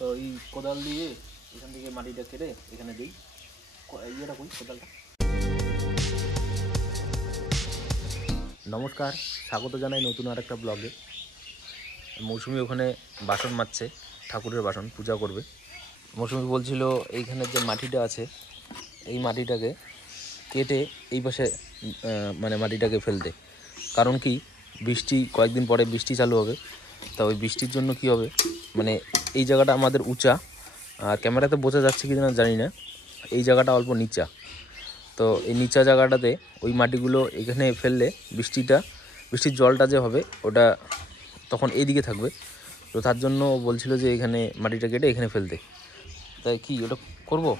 তো এই কোদাল দিয়ে এখান থেকে মাটিটা কেটে এখানে দিই। ইয়েটা কই কোদালটা। নমস্কার, স্বাগত জানাই নতুন আরেকটা ব্লগে। মৌসুমি ওখানে বাসন মাজছে, ঠাকুরের বাসন, পূজা করবে। মৌসুমি বলছিল এইখানে যে মাটিটা আছে এই মাটিটাকে কেটে এই পাশে মানে মাটিটাকে ফেলতে। কারণ কি, বৃষ্টি কয়েকদিন পরে বৃষ্টি চালু হবে। তা ওই বৃষ্টির জন্য কি হবে, মানে এই জায়গাটা আমাদের উঁচা, আর ক্যামেরাতে বোঝা যাচ্ছে কি না জানি না, এই জায়গাটা অল্প নিচা। তো এই নিচা জায়গাটাতে ওই মাটিগুলো এখানে ফেললে বৃষ্টির জলটা যে হবে ওটা তখন এইদিকে থাকবে। তো তার জন্য বলছিল যে এখানে মাটিটা কেটে এখানে ফেলতে। তাই কি ওটা করবো?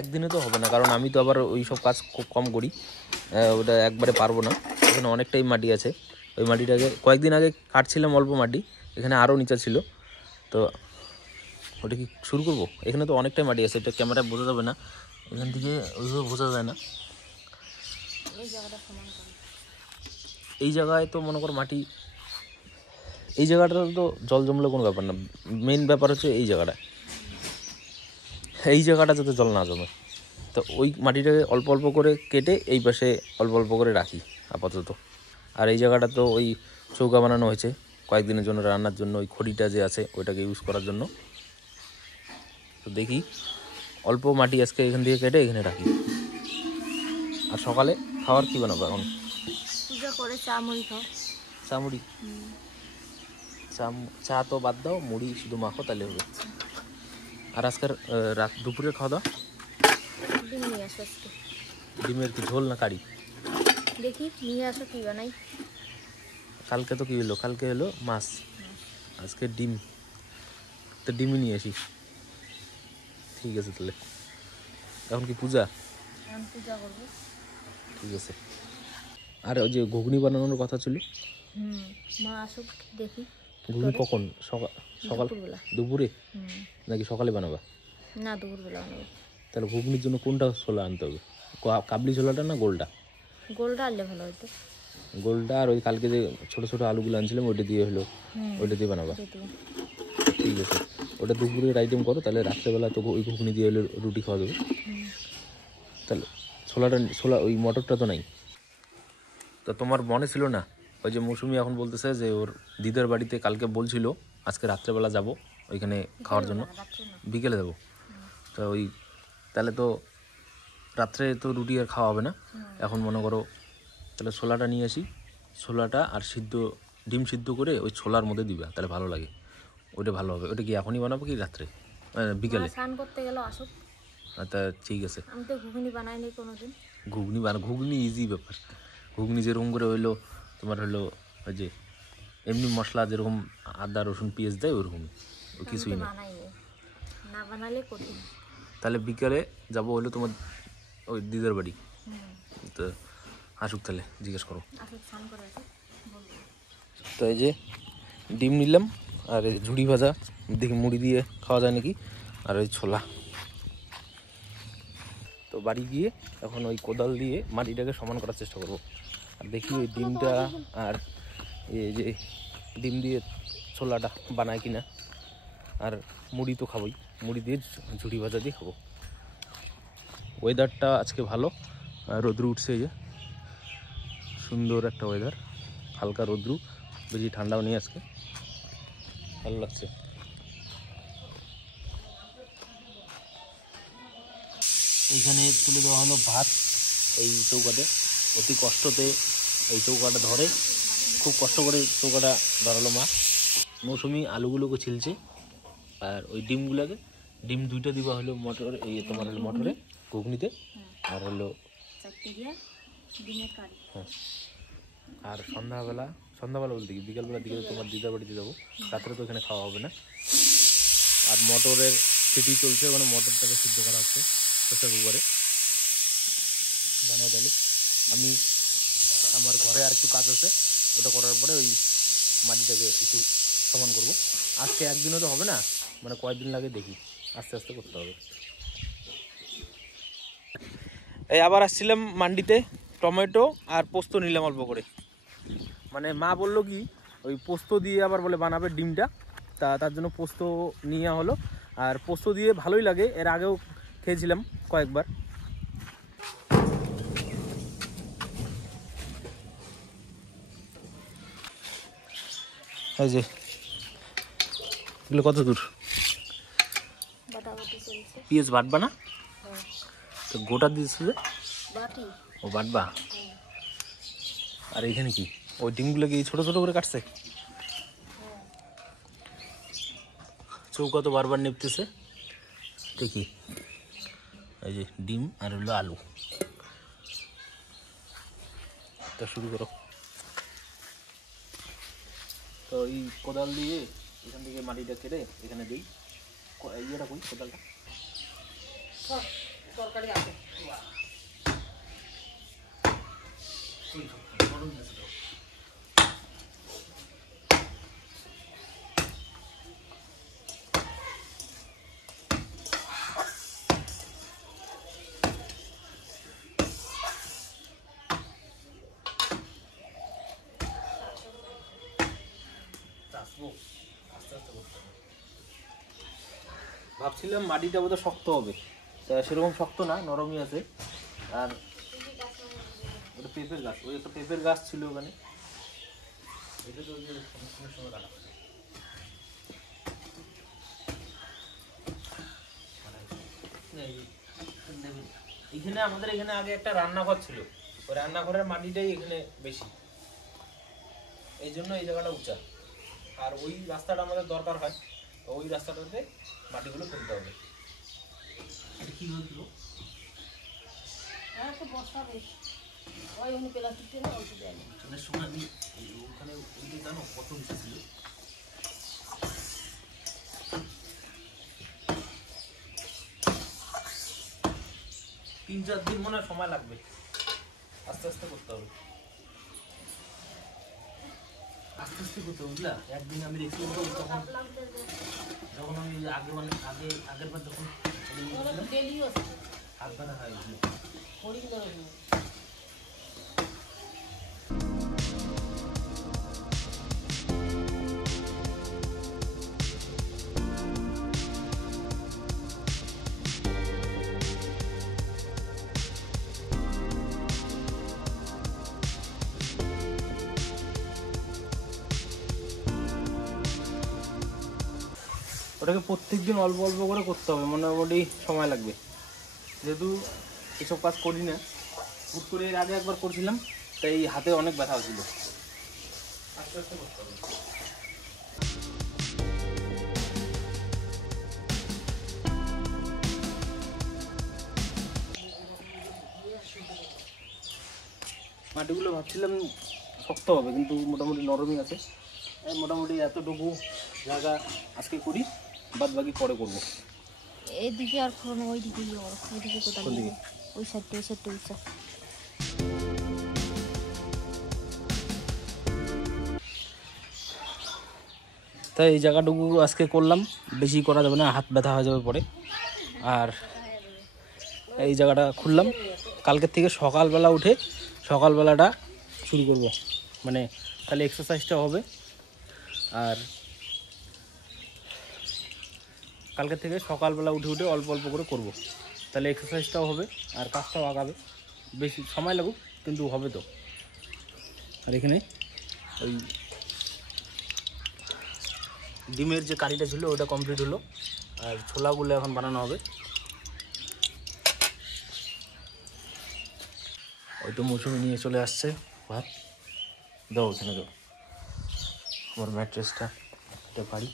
একদিনে তো হবে না, কারণ আমি তো আবার ওই সব কাজ খুব কম করি, ওটা একবারে পারবো না। এখানে অনেকটাই মাটি আছে, ওই মাটিটাকে কয়েকদিন আগে কাটছিলাম, অল্প মাটি এখানে আরও নিচা ছিল। তো ওটা কি শুরু করবো? এখানে তো অনেকটাই মাটি আছে, এটা ক্যামেরায় বোঝা যাবে না, এখান থেকে ওইভাবে বোঝা যায় না। এই জায়গায় তো মনে করো মাটি, এই জায়গাটা তো জল জমলে কোনো ব্যাপার না, মেন ব্যাপার হচ্ছে এই জায়গাটা যাতে জল না জমে। তো ওই মাটিটাকে অল্প অল্প করে কেটে এই পাশে অল্প অল্প করে রাখি আপাতত। আর এই জায়গাটা তো ওই চৌকা বানানো হয়েছে কয়েকদিনের জন্য, রান্নার জন্য, ওই খড়িটা যে আছে ওইটাকে ইউজ করার জন্য। তো দেখি অল্প মাটি আজকে এখান থেকে কেটে এখানে রাখি। আর সকালে খাওয়ার কী বানাবো এখন? পূজা করে চা মুড়ি খাও। চা মুড়ি? চা তো বাদ দাও, মুড়ি শুধু মাখো তাহলে হবে। আর আজকের দুপুরের খাওয়া দাওয়া? ডিম নিয়ে আসো আজকে। ডিমের কি ঝোল না কারি? দেখি নিয়ে আসো কি বানাই। কালকে তো কি হলো, কালকে হলো মাছ, আজকে ডিম। তো ডিমই নিয়ে আসি। ঠিক আছে তাহলে। এখন কি পূজা? পূজা করবো। ঠিক আছে। আর ওই যে ঘুগনি বানানোর কথা ছিল, মা আসুক দেখি। ঘুগনি কখন? সকাল দুপুরে নাকি সকালে বানাবা? না, দুপুরবেলা বানাবো। তাহলে ঘুগনির জন্য কোনটা ছোলা আনতে হবে, কাবলি ছোলাটা না গোলটা? গোলটা আনলে ভালো হতো। গোলটা। আর ওই কালকে যে ছোটো ছোটো আলুগুলো আনছিলাম ওইটা দিয়ে হলো, ওইটা দিয়ে বানাবা? ঠিক আছে, ওটা দুপুরের আইটেম করো, তাহলে রাত্রেবেলা তো ওই ঘুগনি দিয়ে হলে রুটি খাওয়া যাবে। তাহলে ছোলা ওই মটরটা তো নাই। তো তোমার মনে ছিল না ওই যে মৌসুমি এখন বলতেছে যে ওর দিদার বাড়িতে কালকে বলছিল আজকে রাত্রেবেলা যাব ওইখানে খাওয়ার জন্য, বিকেলে যাবো। তো ওই তাহলে তো রাত্রে তো রুটি আর খাওয়া হবে না। এখন মনে করো তাহলে ছোলাটা নিয়ে আসি, ছোলাটা আর ডিম সিদ্ধ করে ওই ছোলার মধ্যে দিবা, তাহলে ভালো লাগে, ওইটা ভালো হবে। ওটা কি এখনই বানাবো কি রাত্রে, বিকেলে? স্নান করতে গেল আসুক। তা ঠিক আছে। আমি তো ঘুগনি বানাইনি কোনোদিন। ঘুগনি ইজি ব্যাপার। ঘুগনি যেরকম করে হইলো তোমার হলো ওই যে এমনি মশলা যেরকম আদা রসুন পেঁয়াজ দেয় ওরকমই, ওই কিছুই না। না বানালে কঠিন। তাহলে বিকালে যাবো হলো তোমার ওই দিদার বাড়ি। তো আসুক, তাহলে জিজ্ঞেস করো। তো এই যে ডিম নিলাম, আর এই ঝুড়ি ভাজা, দেখি মুড়ি দিয়ে খাওয়া যায় নাকি, আর ওই ছোলা। তো বাড়ি গিয়ে এখন ওই কোদাল দিয়ে মাটিটাকে সমান করার চেষ্টা করবো। আর দেখি ওই ডিমটা আর এই যে ডিম দিয়ে ছোলাটা বানায় কিনা। আর মুড়ি তো খাবোই, মুড়ি দিয়ে ঝুড়ি ভাজা দিয়ে খাবো। ওয়েদারটা আজকে ভালো, রোদ্রু উঠছে, এই যে সুন্দর একটা ওয়েদার, হালকা রোদ্রু, বেশি ঠান্ডাও নেই আজকে, ভালো লাগছে। এইখানে তুলে দেওয়া হলো ভাত এই চৌকাতে, অতি কষ্টতে এই চৌকাটা ধরে, খুব কষ্ট করে চৌকাটা ধরালো মা। মৌসুমি আলুগুলোকে ছিলছে, আর ওই ডিম দুইটা দিবা হলো মটর, এই তোমার হলো মটরে ঘুগনিতে, আর হলো হ্যাঁ। আর সন্ধ্যাবেলা বলতে কি বিকালবেলার দিকে তোমার দিদার বাড়িতে যাবো, রাত্রে তো এখানে খাওয়া হবে না। আর মটরের সিটি চলছে, ওখানে মটরটাকে সিদ্ধ করা হচ্ছে প্রেসার কুকারে বানাও। তাহলে আমি আমার ঘরে আর একটু কাজ আছে, ওটা করার পরে ওই মাটিটাকে একটু সমান করব। আজকে একদিনও তো হবে না, মানে কয়েকদিন লাগে দেখি, আস্তে আস্তে করতে হবে। এই আবার আসছিলাম মান্ডিতে, টমেটো আর পোস্ত নিলাম অল্প করে। মানে মা বললো কি ওই পোস্ত দিয়ে আবার বলে বানাবে ডিমটা, তার জন্য পোস্ত নিয়ে হলো। আর পোস্ত দিয়ে ভালোই লাগে, এর আগেও খেয়েছিলাম কয়েকবার। এই যে এগুলো কত দূর বাটাবাটি চলছে। পিঁয়াজ বাটবা না? তো গোটা দিয়েছে যে বাটি। ও বাটবা। আর এখানে কি ওই ডিমগুলো কি ছোট ছোট করে কাটছে? চৌকা তো বারবার নেপতেছে দেখি। এই যে ডিম আর হলো আলু, তা শুরু করো। তো এই কোদাল দিয়ে এখান থেকে মাটিটা কেটে এখানে দিই। ইয়েটা কই কোদালটা? তরকারি আছে। ভাবছিলাম মাটিটা বোধহয় শক্ত হবে, তা সেরকম শক্ত না, নরমই আছে। আর ওটা পেঁপের গাছ, ওই একটা পেঁপের গাছ ছিল ওখানে, এটা তো সময় কাটা। এখানে আমাদের এখানে আগে একটা রান্নাঘর ছিল, ওই রান্নাঘরের মাটিটাই এখানে বেশি, এই জন্য এই জায়গাটা উঁচা। আর ওই রাস্তাটা আমাদের দরকার হয়, তো ওই রাস্তাটাতে মাটিগুলো ফেলতে হবে। এটা কি হয়েছিল? ওখানে জানো কত বেশি ছিল? 3-4 দিন মনে হয় সময় লাগবে, আস্তে আস্তে করতে হবে, আস্তে আস্তে করতে হবে, বুঝলা? একদিন আমি দেখছিলাম তো তখন, যখন আমি আগের বার যখন হাত ব্যথা হয়েছিল। ওটাকে প্রত্যেকদিন অল্প অল্প করে করতে হবে, মোটামুটি সময় লাগবে, যেহেতু এসব কাজ করি না। হুট করে এর আগে একবার করছিলাম, তাই হাতে অনেক ব্যথা হচ্ছিল। আস্তে আস্তে করতে হবে। মাটিগুলো ভাবছিলাম শক্ত হবে, কিন্তু মোটামুটি নরমই আছে। মোটামুটি এতটুকু জায়গা আজকে করি, বাদ বাকি পরে করবো। এদিকে আর কোনো ওইদিকে ওইদিকে কোথাও ওই সাইডটা ওই সাইড। তাই এই জায়গাটুকু আজকে করলাম, বেশি করা যাবে না, হাত ব্যথা হয়ে যাবে পরে। আর এই জায়গাটা খুললাম, কালকের থেকে সকালবেলা উঠে সকালবেলাটা শুরু করব, মানে তাহলে এক্সারসাইজটা হবে। আর কালকের থেকে সকালবেলা উঠে উঠে অল্প অল্প করে করব, তাহলে এক্সারসাইজটাও হবে আর কাজটাও আগাবে। বেশি সময় লাগুক, কিন্তু হবে তো। আর এখানে ওই ডিমের যে কারিটা ছিল ওটা কমপ্লিট হলো, আর ছোলাগুলো এখন বানানো হবে। ওই তো মৌসুমি নিয়ে চলে আসছে ভাত, দাও ওখানে দাও, আমার ম্যাট্রেসটা এটা পারি।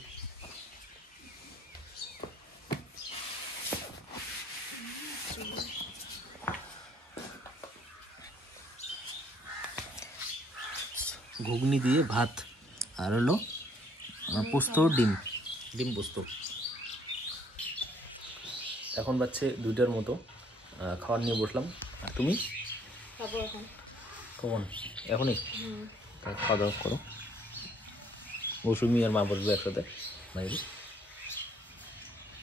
ঘুগনি দিয়ে ভাত, আর হলো পোস্ত, ডিম পোস্ত। এখন বাজছে 2টার মতো, খাবার নিয়ে বসলাম। আর তুমি? কখন? এখনই? খাওয়া দাওয়া করো, মৌসুমি আর মা বসবে একসাথে বাইরে।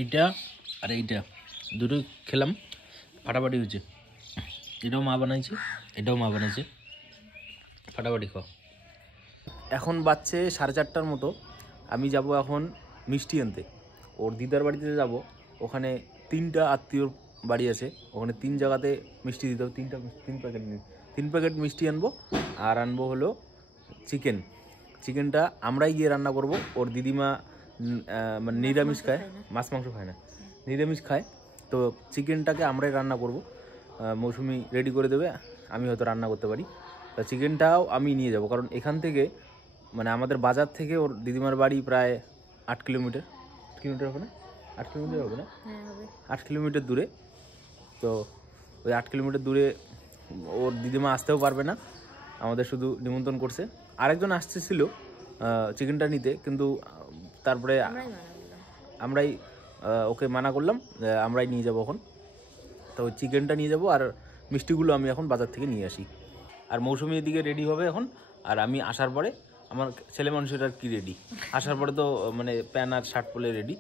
এইটা আর এইটা দুটোই খেলাম, ফাটাফাটি হয়েছে। এটাও মা বানাইছে, এটাও মা বানাইছে, ফাটাফাটি খাও। এখন বাজছে 4:30টার মতো। আমি যাব এখন মিষ্টি আনতে, ওর দিদার বাড়িতে যাব। ওখানে 3টা আত্মীয়র বাড়ি আছে, ওখানে 3 জায়গাতে মিষ্টি দিতে হবে। 3 প্যাকেট মিষ্টি আনবো। আর আনবো হলো চিকেনটা আমরাই গিয়ে রান্না করব। ওর দিদিমা মানে নিরামিষ খায়, মাছ মাংস খায় না, নিরামিষ খায়। তো চিকেনটাকে আমরাই রান্না করব। মৌসুমি রেডি করে দেবে, আমি হয়তো রান্না করতে পারি। তা চিকেনটাও আমি নিয়ে যাব, কারণ এখান থেকে মানে আমাদের বাজার থেকে ওর দিদিমার বাড়ি প্রায় 8 কিলোমিটার। 8 কিলোমিটার হবে না? 8 কিলোমিটার হবে না? 8 কিলোমিটার দূরে। তো ওই 8 কিলোমিটার দূরে ওর দিদিমা আসতেও পারবে না, আমাদের শুধু নিমন্ত্রণ করছে। আরেকজন আসতেছিল চিকেনটা নিতে, কিন্তু তারপরে আমরাই ওকে মানা করলাম, আমরাই নিয়ে যাব এখন। তো চিকেনটা নিয়ে যাব, আর মিষ্টিগুলো আমি এখন বাজার থেকে নিয়ে আসি। আর মৌসুমি এদিকে রেডি হবে এখন, আর আমি আসার পরে আমার ছেলে মানুষের আর কি রেডি, আসার পরে তো মানে প্যান্ট আর শার্ট পরে রেডি।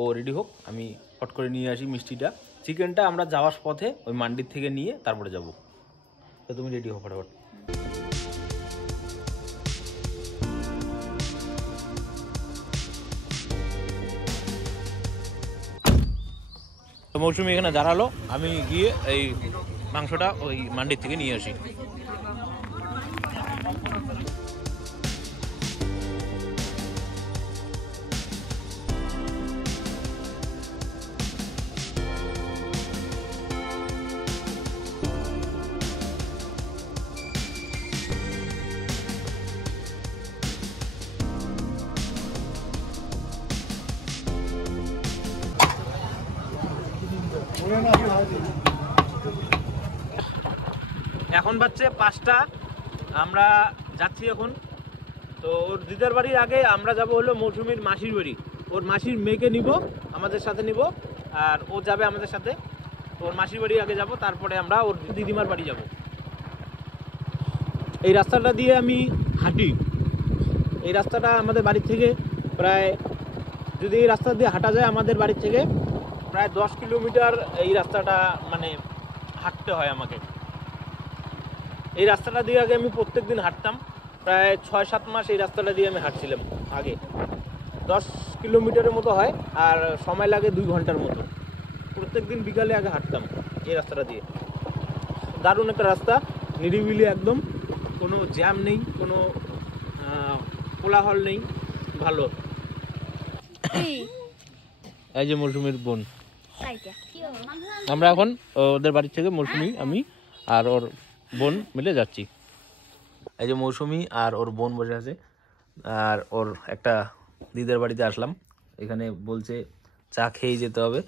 ও রেডি হোক, আমি হট করে নিয়ে আসি মিষ্টিটা। চিকেনটা আমরা যাওয়ার পথে ওই মান্ডির থেকে নিয়ে তারপরে যাব। তো তুমি রেডি হো ফটাফট। তো মৌসুমি এখানে দাঁড়ালো, আমি গিয়ে এই মাংসটা ওই মান্ডির থেকে নিয়ে আসি। এখন বাজছে 5টা, আমরা যাচ্ছি এখন। তো ওর দিদার বাড়ির আগে আমরা যাব হলো মৌসুমীর মাসির বাড়ি। ওর মাসির মেয়েকে নিব, আমাদের সাথে নিব, আর ও যাবে আমাদের সাথে। ওর মাসির বাড়ি আগে যাব, তারপরে আমরা ওর দিদিমার বাড়ি যাব। এই রাস্তাটা দিয়ে আমি হাঁটি। এই রাস্তাটা আমাদের বাড়ি থেকে প্রায়, যদি এই রাস্তা দিয়ে হাঁটা যায় আমাদের বাড়ি থেকে প্রায় 10 কিলোমিটার এই রাস্তাটা মানে হাঁটতে হয় আমাকে। এই রাস্তাটা দিয়ে আগে আমি প্রত্যেক দিন হাঁটতাম, প্রায় 6-7 মাস এই রাস্তাটা দিয়ে আমি হাঁটছিলাম আগে। 10 কিলোমিটারের মতো হয়, আর সময় লাগে 2 ঘন্টার মতো। প্রত্যেক দিন বিকালে আগে হাঁটতাম এই রাস্তাটা দিয়ে। দারুণ একটা রাস্তা, নিরিবিলি একদম, কোনো জ্যাম নেই, কোনো কোলাহল নেই, ভালো। এই যে মৌসুমীর বোন, আমরা এখন ওদের বাড়ি থেকে মৌসুমী, আমি আর ওর বোন মিলে যাচ্ছি। এই যে মৌসুমী আর ওর বোন বসে আছে, আর ওর একটা দিদার বাড়িতে আসলাম। এখানে বলছে চা খেয়ে যেতে হবে,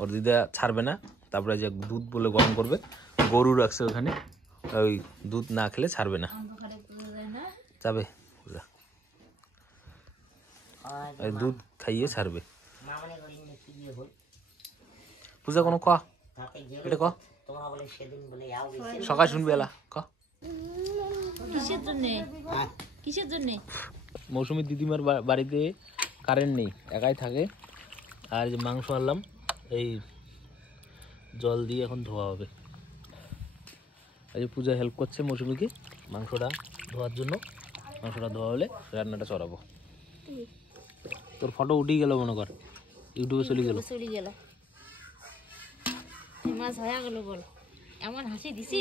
ওর দিদা ছাড়বে না। তারপরে যে দুধ বলে গরম করবে, গরু রাখছে ওখানে, ওই দুধ না খেলে ছাড়বে না, যাবে দুধ খাইয়ে ছাড়বে। পূজা কোনো ক এটা ক সকাল শুনবি এলা ক কিসের জন্য? মৌসুমীর দিদিমার বাড়িতে কারেন্ট নেই, একাই থাকে। আর যে মাংস আনলাম, এই জল দিয়ে এখন ধোয়া হবে। এই যে পূজা হেল্প করছে মৌসুমীকে মাংসটা ধোয়ার জন্য। মাংসটা ধোয়া হলে রান্নাটা চড়াবো। তোর ফটো উঠেই গেল মনে কর, ইউটিউবে চলে গেল। মাছ হয়ে গেল বল, এমন হাসি দিছি।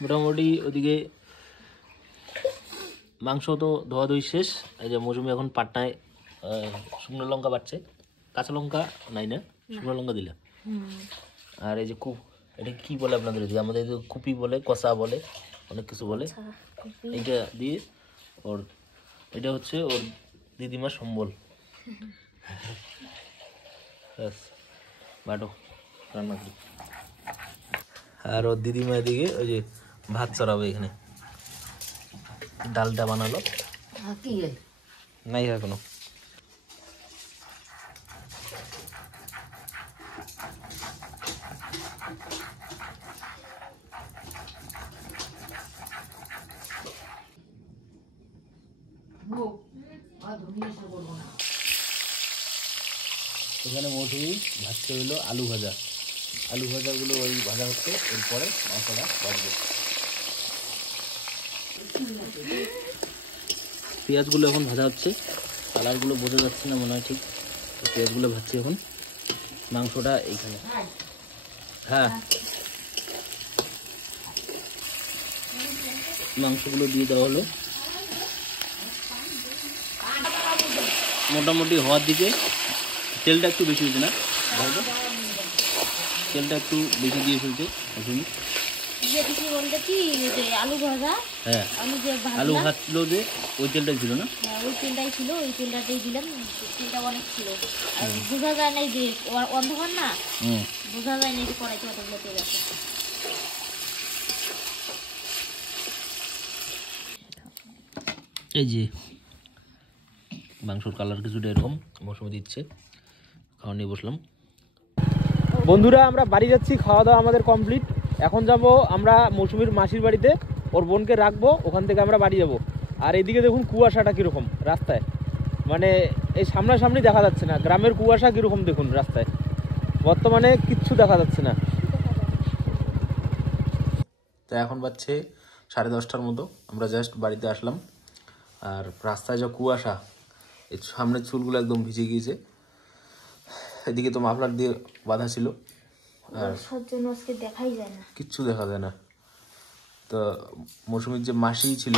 মোটামুটি ওদিকে মাংস তো ধোয়া ধুই শেষ। এই যে মৌসুমী এখন পাটনায় শুকনো লঙ্কা বাটছে, কাঁচা লঙ্কা নাই না, শুকনো লঙ্কা দিলে। আর এই যে এটা কি বলে আপনাদের এদিকে? আমাদের কুপি বলে, কষা বলে, অনেক কিছু বলে। এইটা দিয়ে ওর, এটা হচ্ছে ওর দিদিমার সম্বল। বাটো রান্না করি। আর ওর দিদিমা এদিকে ওই যে ভাত চড়াবে, এখানে ডালটা বানালো নাই এখনো। এখানে মৌসুমি ভাজতে হলো আলু ভাজা। আলু ভাজাগুলো ওই ভাজা হচ্ছে, এরপরে মাংসটা বাজবে। পেঁয়াজগুলো এখন ভাজা হচ্ছে, কালারগুলো বোঝা যাচ্ছে না মনে হয় ঠিক। তো পেঁয়াজগুলো ভাজছি এখন, মাংসটা এইখানে। হ্যাঁ, মাংসগুলো দিয়ে দেওয়া হলো, মোটামুটি হওয়ার দিকে। তেলটা একটু বেশি হয়েছে না, তেলটা একটু বেশি দিয়ে ফেলছে মৌসুমি। বলতে কি আলু ভাজা, হ্যাঁ, আমি যে আলু ভাজছিল যে ওই তেলটাই ছিল না? ওই তেলটাই ছিল, ওই তেলটাতেই দিলাম। তেলটা অনেক ছিল, আর বোঝা যায় না যে অন্ধকার না, বোঝা যায় না যে কড়াইতে কতগুলো তেল আছে। এই যে মাংসর কালার কিছুটা এরকম, মৌসুমি দিচ্ছে। খাওয়া নিয়ে বসলাম। বন্ধুরা আমরা বাড়ি যাচ্ছি, খাওয়া দাওয়া আমাদের কমপ্লিট। এখন যাব আমরা মৌসুমির মাসির বাড়িতে, ওর বোনকে রাখবো, ওখান থেকে আমরা বাড়ি যাব। আর এদিকে দেখুন কুয়াশাটা কীরকম রাস্তায়, মানে এই সামনাসামনি দেখা যাচ্ছে না। গ্রামের কুয়াশা কীরকম দেখুন রাস্তায়, বর্তমানে কিচ্ছু দেখা যাচ্ছে না। তো এখন বাজছে 10:30টার মতো, আমরা জাস্ট বাড়িতে আসলাম। আর রাস্তায় যা কুয়াশা, এই সামনের চুলগুলো একদম ভিজে গিয়েছে। এদিকে তো মাফলার দিয়ে বাঁধা ছিল, আর জন্য আজকে দেখাই যায় না, কিচ্ছু দেখা যায় না। তো মৌসুমির যে মাসি ছিল,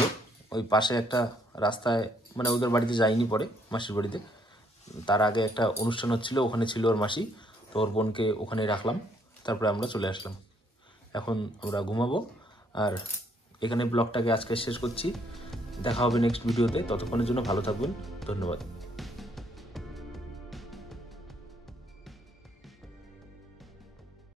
ওই পাশে একটা রাস্তায়, মানে ওদের বাড়িতে যাইনি পরে, মাসির বাড়িতে তার আগে একটা অনুষ্ঠান হচ্ছিল, ওখানে ছিল ওর মাসি। তো ওর বোনকে ওখানে রাখলাম, তারপরে আমরা চলে আসলাম। এখন আমরা ঘুমাবো। আর এখানে ব্লগটাকে আজকে শেষ করছি। দেখা হবে নেক্সট ভিডিওতে, ততক্ষণের জন্য ভালো থাকবেন, ধন্যবাদ।